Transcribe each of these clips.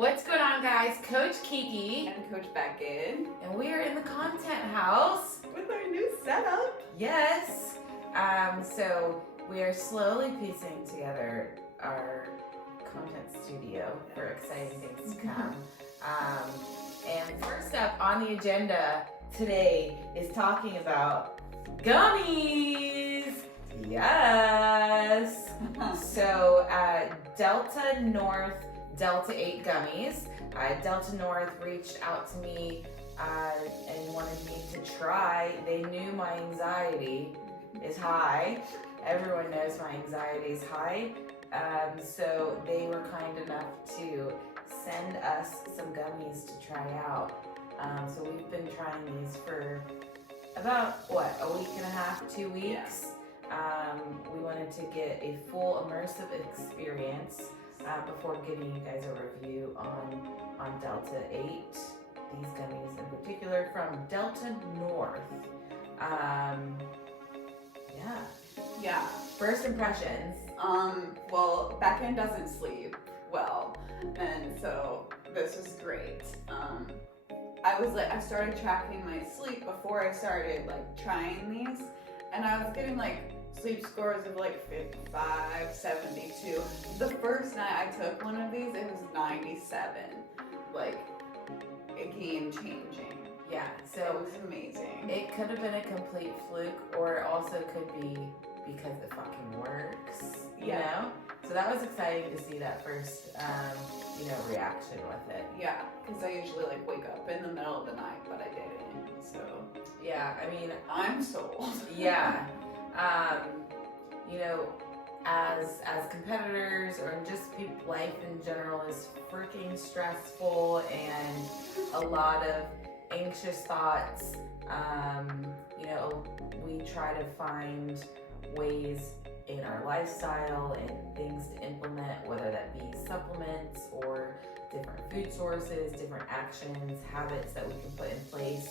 What's going on, guys? Coach Kiki and Coach Beckyn, and we are in the content house with our new setup. Yes. So we are slowly piecing together our content studio for exciting things to come. And first up on the agenda today is talking about gummies. Yes. So Delta North Delta 8 gummies. Delta North reached out to me and wanted me to try. They knew my anxiety is high. Everyone knows my anxiety is high. So they were kind enough to send us some gummies to try out. So we've been trying these for about, a week and a half, 2 weeks. Yeah. We wanted to get a full immersive experience before giving you guys a review on Delta 8. These gummies in particular from Delta North. Yeah. First impressions. Well, Beckyn doesn't sleep well, and so this was great. I started tracking my sleep before I started trying these, and I was getting sleep scores of 55, 72. The first night I took one of these, it was 97. Game changing. Yeah, so it was amazing. It could have been a complete fluke, or it also could be because it fucking works. You know? So that was exciting to see that first, reaction with it. Yeah, because I usually wake up in the middle of the night, but I didn't. So yeah, I mean, I'm sold. Yeah. As competitors or just life in general is freaking stressful and a lot of anxious thoughts. We try to find ways in our lifestyle and things to implement, whether that be supplements or different food sources, different actions, habits that we can put in place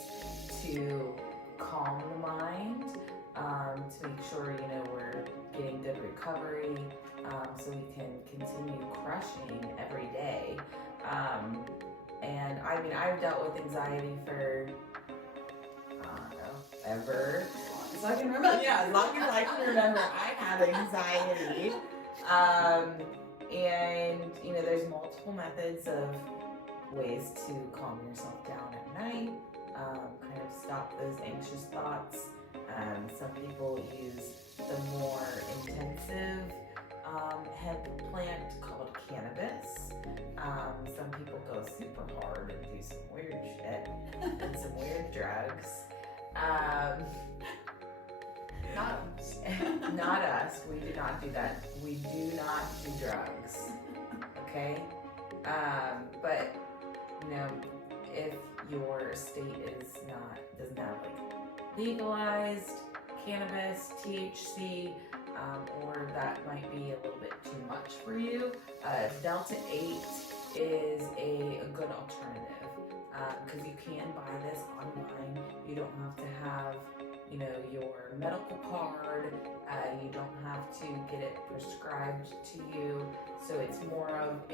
to calm the mind, to make sure, we're getting good recovery, so we can continue crushing every day. And I mean, I've dealt with anxiety for, ever. As long as I can remember. Yeah, as long as I can remember, I have anxiety. And, there's multiple methods of ways to calm yourself down at night, kind of stop those anxious thoughts. Some people use the more intensive hemp plant called cannabis. Some people go super hard and do some weird shit and some weird drugs. Not us. We do not do that. We do not do drugs. Okay? But if your state doesn't have legalized cannabis, THC, or that might be a little bit too much for you, Delta 8 is a good alternative, because you can buy this online. You don't have to have your medical card. You don't have to get it prescribed to you. So it's more of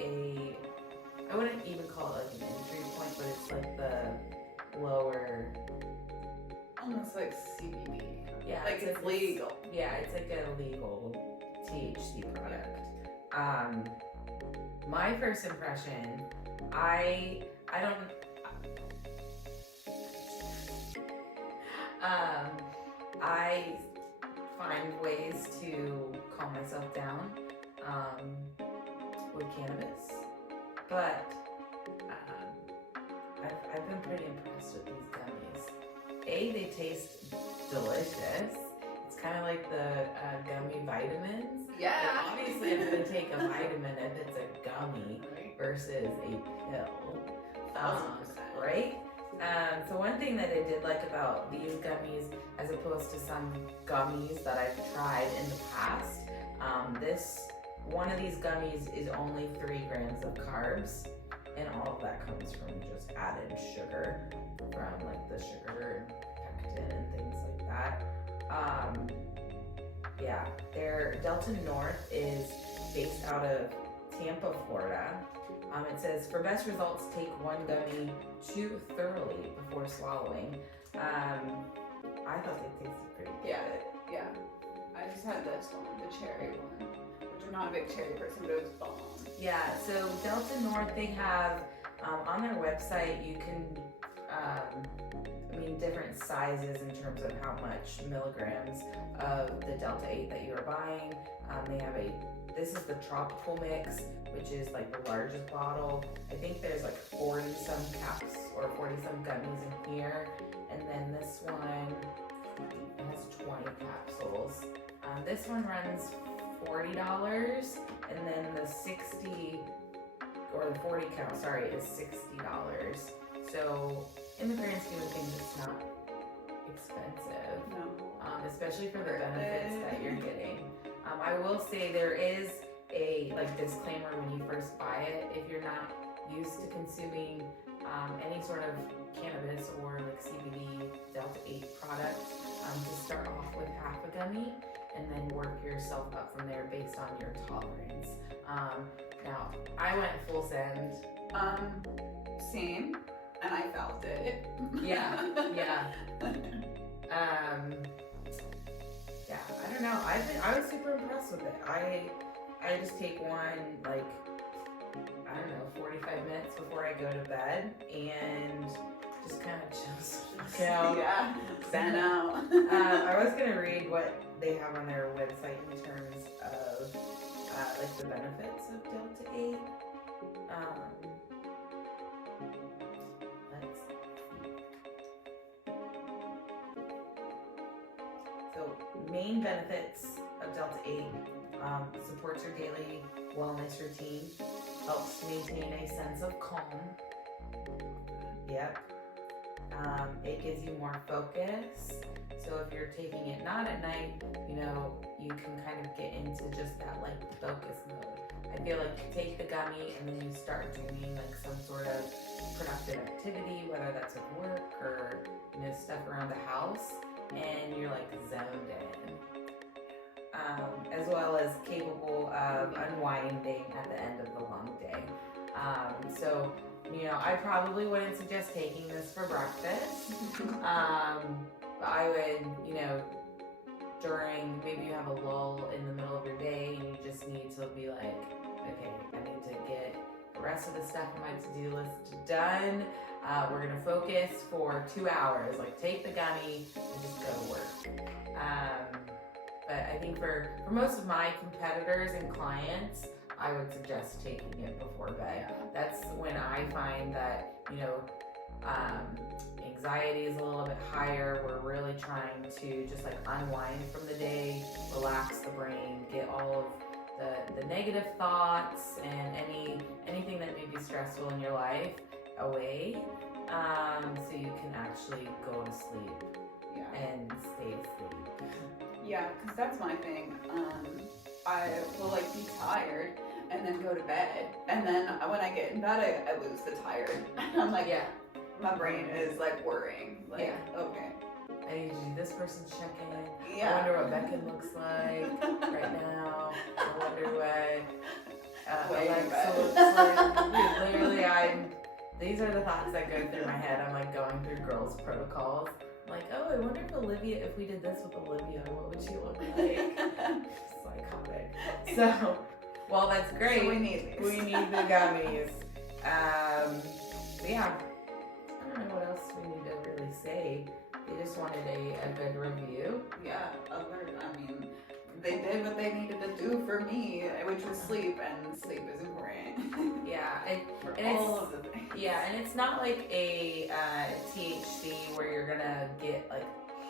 I wouldn't even call it an entry point, but it's the lower, almost like CBD. Yeah, it's legal. Yeah, it's a legal THC product. My first impression, I find ways to calm myself down with cannabis, but I've been pretty impressed with these gummies. They taste delicious. It's kind of like the gummy vitamins. Yeah. Like, obviously, I'm going to take a vitamin if it's a gummy versus a pill. 1,000%. Right? So one thing that I did like about these gummies, as opposed to some gummies that I've tried in the past, one of these gummies is only 3 grams of carbs, and all of that comes from just added sugar, from the sugar and pectin and things like that. Their Delta North is based out of Tampa, Florida. It says, for best results, take one gummy, chew thoroughly before swallowing. I thought they tasted pretty good. Yeah. I just had this one, the cherry one, which I'm not a big cherry person, but it was bomb. Yeah, so Delta North, they have, on their website, you can, different sizes in terms of how much milligrams of the Delta 8 that you're buying. They have this is the tropical mix, which is like the largest bottle. I think there's like 40 some caps or 40 some gummies in here. And then this one, it has 20 capsules. This one runs $40, and then the 60 or the 40 count, sorry, is $60. So in the grand scheme of things, it's not expensive, especially for the benefits that you're getting. I will say there is a disclaimer when you first buy it. If you're not used to consuming any sort of cannabis or like CBD Delta 8 product, to start off with half a gummy and then work yourself up from there based on your tolerance. Now, I went full send. Same, and I felt it. Yeah. I don't know. I was super impressed with it. I just take one 45 minutes before I go to bed and just kind of chill out. Yeah, zen out. I was gonna read what they have on their website in terms of the benefits of Delta 8. Let's see. So main benefits of Delta 8, supports your daily wellness routine, helps maintain a sense of calm. Yep. It gives you more focus. So if you're taking it not at night, you can kind of get into just that focus mode. I feel like you take the gummy and then you start doing some sort of productive activity, whether that's with work or stuff around the house, and you're zoned in. As well as capable of unwinding at the end of the long day. So I probably wouldn't suggest taking this for breakfast. I would, during, maybe you have a lull in the middle of your day and you just need to be like, okay, I need to get the rest of the stuff on my to-do list done. We're gonna focus for 2 hours. Take the gummy and just go to work. But I think for most of my competitors and clients, I would suggest taking it before bed. That's when I find that, anxiety is a little bit higher. We're really trying to just unwind from the day, relax the brain, get all of the negative thoughts and anything that may be stressful in your life away, so you can actually go to sleep and stay asleep. Yeah, because that's my thing. I will be tired and then go to bed, and then when I get in bed, I lose the tired. I'm my brain is worrying. Okay. I need to do this person's check-in. Yeah. I wonder what Beckyn looks like right now. I wonder what Alexa looks like. Literally, these are the thoughts that go through my head. I'm going through girls' protocols. I'm I wonder if we did this with Olivia, what would she look like? Psychotic. So, well, that's great. So we need these. We need the gummies. Yeah. I don't know what else we need to really say. They just wanted a good review. Yeah, they did what they needed to do for me, which was sleep, and sleep is important. Yeah, and all of the things. Yeah, and it's not like a THC where you're gonna get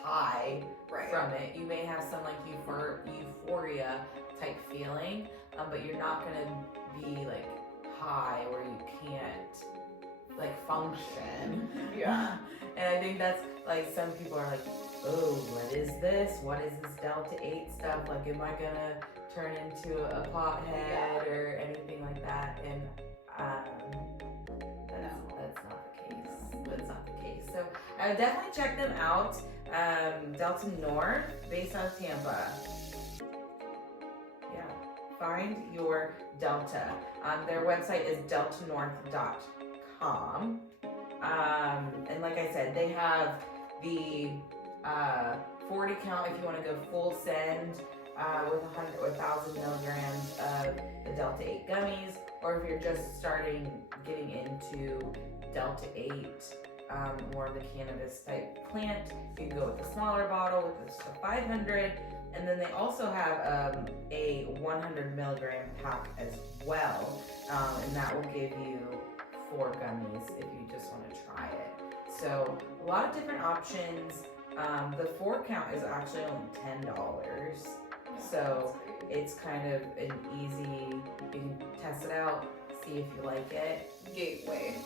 high from it. You may have some euphoria type feeling, but you're not gonna be high where you can't function. Yeah. And I think that's some people are oh, what is this? What is this Delta 8 stuff? Am I gonna turn into a pothead or anything like that? And that's not the case. That's not the case. So I would definitely check them out. Delta North, based out of Tampa. Yeah, find your Delta. Their website is deltanorth.com. And like I said, they have the 40 count if you want to go full send with 100 or 1,000 milligrams of the Delta 8 gummies, or if you're just getting into Delta 8, more of the cannabis type plant, you can go with the smaller bottle with just a 500. And then they also have a 100 milligram pack as well, and that will give you 4 gummies if you just want to try it. So a lot of different options. The 4 count is actually only $10, so it's kind of an easy. You can test it out, see if you like it. Gateway.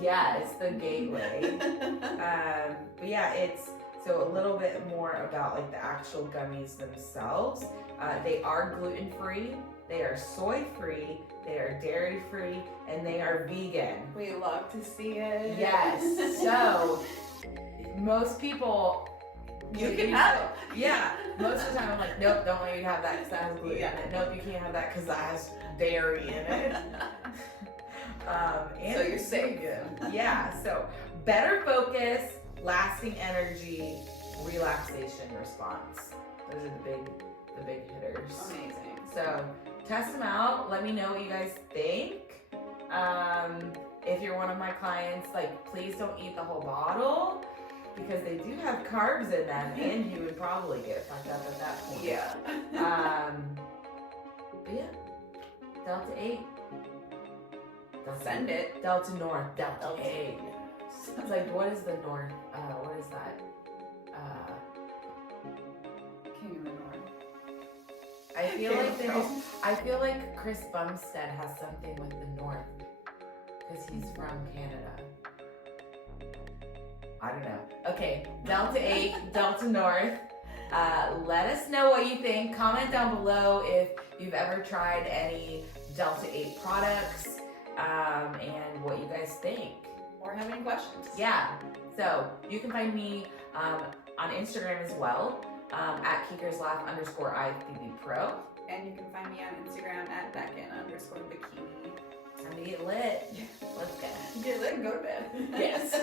Yeah, it's the gateway. But yeah, it's. So a little bit more about like the actual gummies themselves. They are gluten-free, they are soy-free, they are dairy-free, and they are vegan. We love to see it. Yes. So most people, you can have it. Yeah. Most of the time I'm like, nope, don't let you have that because that has gluten in it. Nope, you can't have that because that has dairy in it. And so you're safe. Yeah. So better focus, lasting energy, relaxation response. Those are the big hitters. Amazing. So test them out. Let me know what you guys think. If you're one of my clients, like please don't eat the whole bottle because they do have carbs in them, and you would probably get fucked up at that point. Yeah. But yeah, Delta 8. Send it. Delta North. Delta 8. It's like, what is the North? What is that? King of the North. I feel like Chris Bumstead has something with the North because he's from Canada. I don't know. Okay, Delta 8, Delta North. Let us know what you think. Comment down below if you've ever tried any Delta 8 products and what you guys think. Or have any questions. Yeah, so you can find me on Instagram as well, at keekerslaugh_IFBB Pro. And you can find me on Instagram at Beckyn_Bikini. Time to get lit. Yeah. Let's go. Get lit and go to bed. Yes.